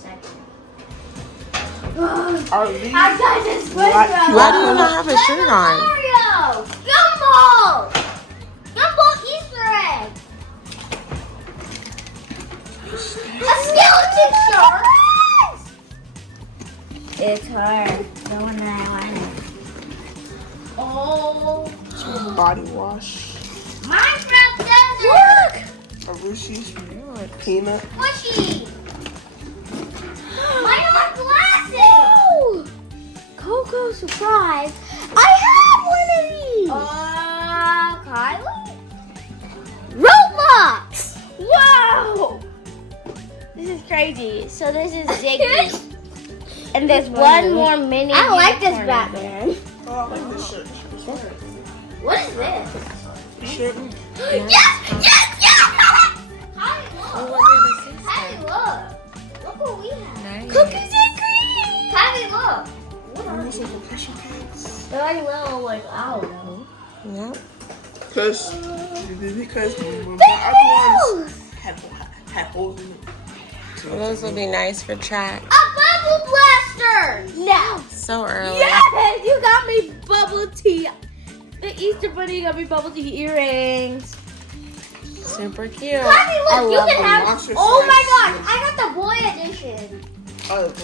second. I got this Why do you not have a shirt on? Mario! Gumball! Gumball Easter egg! A skeleton shark! It's her. The one that I wanted. Oh. Some body wash. Minecraft desert! A Reese's peanut. Mushy! Why not glasses? Coco surprise! I have one of these! Kylie? Roblox! Wow! This is crazy. So this is Ziggy. And there's one more mini. I like this unicorn. Batman. Oh, I like this shirt. What is this? Shirt. Yes! Kylie, look! Oh, Kylie, look! Look what we have. nice. Cookies and cream! Kylie, look! What are These these? are the pressure cakes. They're like little, like, I don't know. Yep. Because my other ones had holes in them. Well, those will be nice for track. A bubble blaster! Now. So early. Yes! You got me bubble tea. The Easter Bunny got me bubble tea earrings. Super cute. Kylie, I look, you love can them. have. Monster Oh my size. gosh, I got the boy edition Oh, of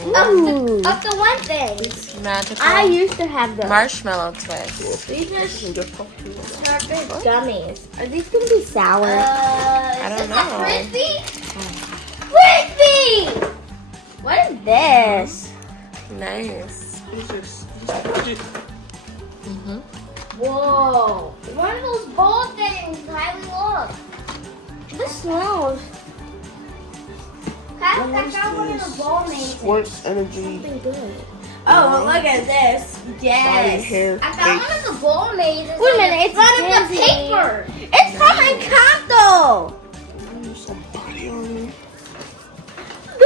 the one thing. Magical. I used to have those. Marshmallow twist. These are just puffy. sharpened gummies. Are these gonna be sour? I don't is this know. a frisbee? Frisbee! What is this? Nice. Mm-hmm. Whoa! One of those bowl things, Kylie, look. This smells Kylie, I got one of the bowl things. Sports energy. something good. Oh, look at this. Body Yes. hair. I found one of the bowl mazes. Wait a minute, it's front of the Disney. paper. It's from Encanto. Some body on me. A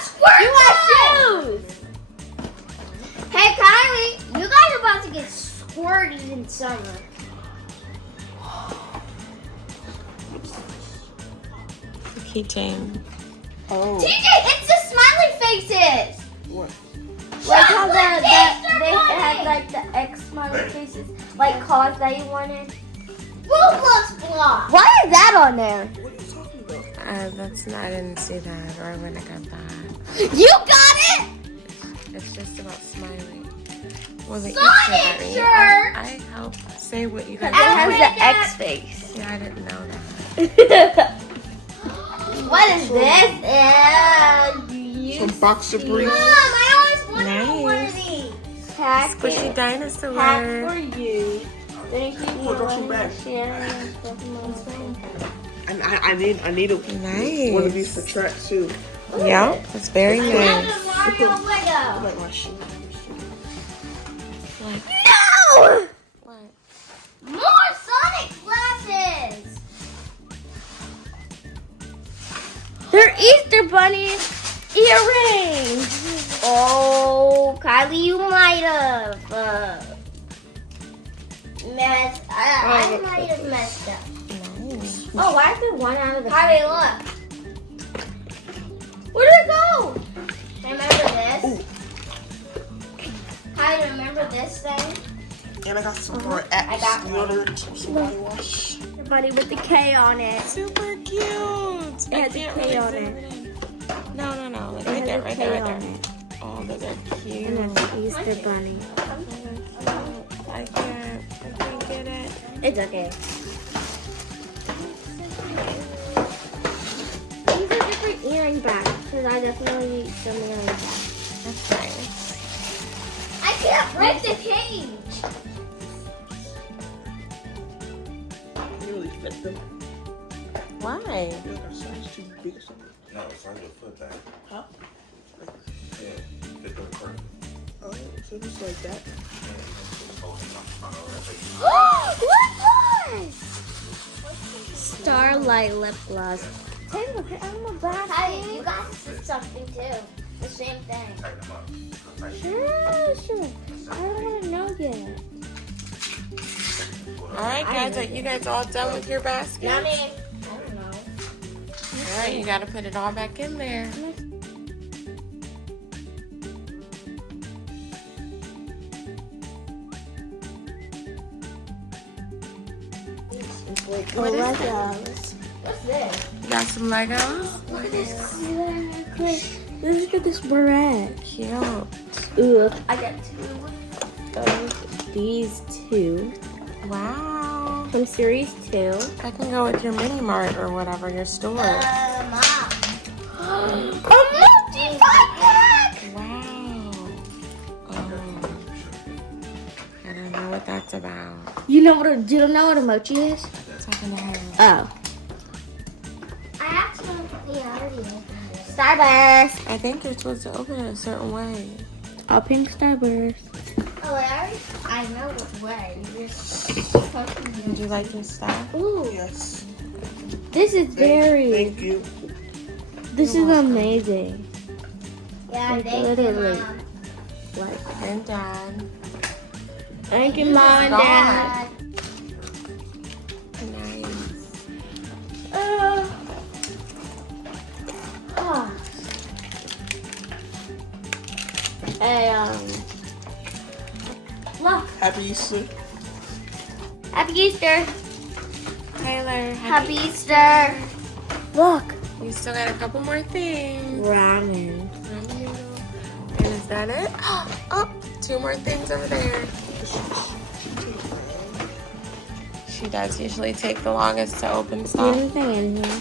squirt You gun! got shoes. Hey, Kylie, you guys are about to get squirted in summer. Keychain. Oh. TJ, it's the smiley faces. What? Like how Chocolate Easter they bunny. had like the X smiley faces, like cars that you wanted. Roblox block. Why is that on there? What are you talking about? That's not. I didn't see that, or I wouldn't have got that. You got it. It's just about smiling. Well, the Sonic Easter bunny. shirt. I help say what you guys. It has read the that. X face. Yeah, I didn't know that. What is this? And you Some boxer briefs. Mom, I always wanted one of Nice. these. pack Squishy it. dinosaur. Pack for you. Thank you Ooh, I for got some back. sharing. And I need a Nice. one of these for track too. Yeah, that's very I nice. have a Mario I Lego. like my shoe. No! What? More Sonic glasses. They're Easter Bunny earrings. Oh, Kylie, you might have I might have messed up. Nice. Oh, why is there one out of the Kylie, look. Where did it go? Remember this? Ooh. Kylie, remember this thing? And I got some more X got deodorant, some body wash. The bunny with the K on it. Super cute. It has a K on it. No. Like It right has there, a right K there, right on there. it. Oh, those are cute. And that's the Easter Bunny. I can't get it. It's okay. These are different earring bags because I definitely need some earring bags. That's nice. I can't break the cage. You really fit them. Why? You got a size too big or something. No, it's on your foot thing. Huh? Yeah, fit them perfect. Oh, so just like that. What was? Starlight lip gloss. Take a look at my back. Kylie, you guys did something too. The same thing. Tighten them up. Sure. I don't want to know yet. All right, guys. Are you guys all done with your basket? I mean, I don't know. Alright, you gotta put it all back in there. What is Legos. What's this? You got some Legos? Look at this. Look at this barrette. Cute. Ooh, I got two of these two Wow. from series 2. That can go with your mini mart or whatever, your store. Mom. A multi-pack! Wow. Oh. I don't know what that's about. You don't know what a mochi is? It's like in the hair. Oh. I accidentally already opened it. Starburst. I think you're supposed to open it a certain way. A pink Starburst. Oh, I know what way. Would you like this stuff? Ooh. Yes. This is very. Thank you. This is amazing. Yeah, Like, thank you, literally. Mom. And Dad. Thank you, Mom and Dad. Nice. Look, Happy Easter. Happy Easter. Tyler, Happy Easter. Look. you still got a couple more things. Ramen. And is that it? Oh, 2 more things over there. She does usually take the longest to open stuff. Anything in here?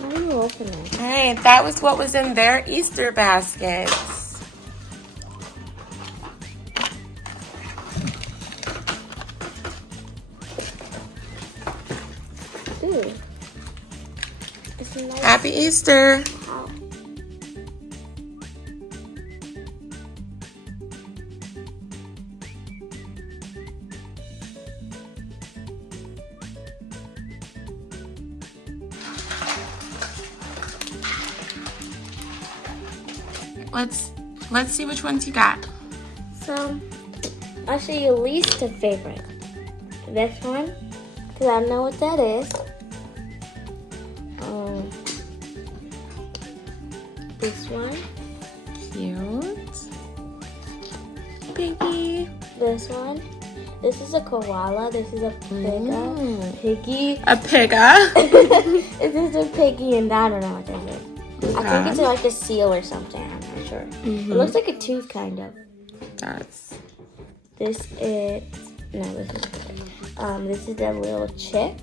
How do you open it? All right, that was what was in their Easter baskets. Ooh. It's a nice. Happy Easter. Let's see which ones you got. So, I'll show you least to favorite. This one, because I know what that is. This one. Cute. Piggy. This one. This is a koala. This is a piggy. A pigga. This is a piggy, and I don't know what that is. I think it's like a seal or something. I'm not sure. It looks like a tooth, kind of. Does. This is this is a little chick.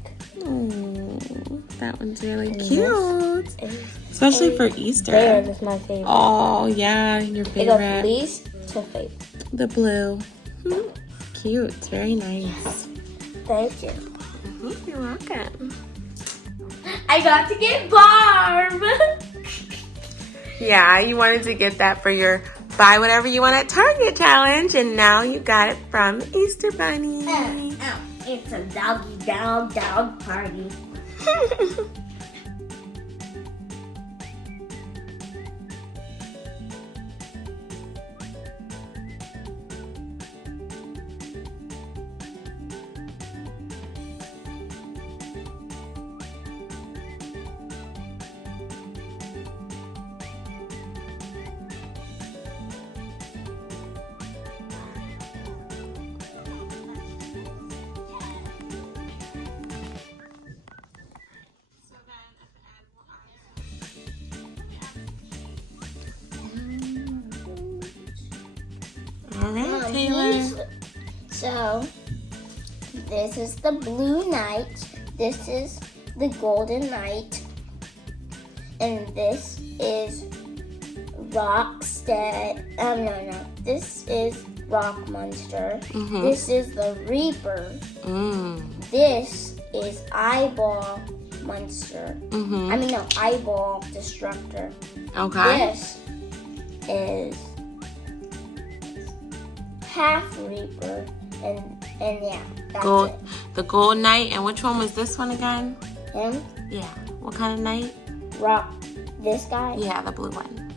That one's really And cute. this is Especially a for Easter. bear. That's my favorite. Oh, yeah, your It goes favorite. least to favorite. The blue. Cute. Very nice. Thank you. You're welcome. I got to get Barb. Yeah, you wanted to get that for your buy whatever you want at Target challenge, and now you got it from Easter Bunny. It's a doggy dog party. All right, Taylor. So, this is the blue knight. This is the golden knight. And this is Rockstead. No. This is Rock Monster. This is the Reaper. This is Eyeball Monster. I mean, no, Eyeball Destructor. Okay. This is Half Reaper, and yeah, that's Gold, it. the gold knight, and which one was this one again? Him, Yeah. What kind of knight? Rock, this guy, Yeah, the blue one.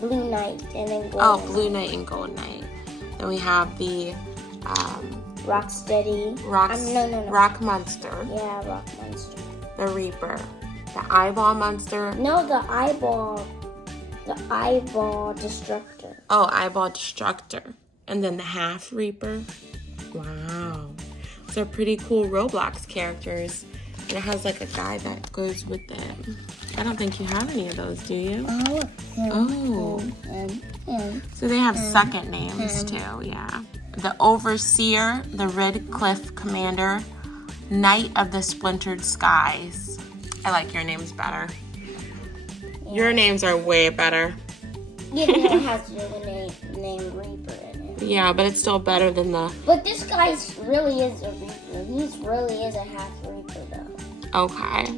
Blue Knight, and then Golden Oh, blue knight and gold knight. Then we have the Rocksteady. No. Rock Monster. Yeah, Rock Monster. The Reaper. The Eyeball Monster. No, the eyeball destructor. Oh, Eyeball Destructor. And then the Half Reaper. Wow. Those are pretty cool Roblox characters. And it has like a guy that goes with them. I don't think you have any of those, do you? Oh. So they have second names too, yeah. The Overseer, the Red Cliff Commander, Knight of the Splintered Skies. I like your names better. Your names are way better. Even though it has the name Reaper in it. Yeah, but it's still better than the... But this guy really is a Reaper. He really is a half Reaper, though. Okay.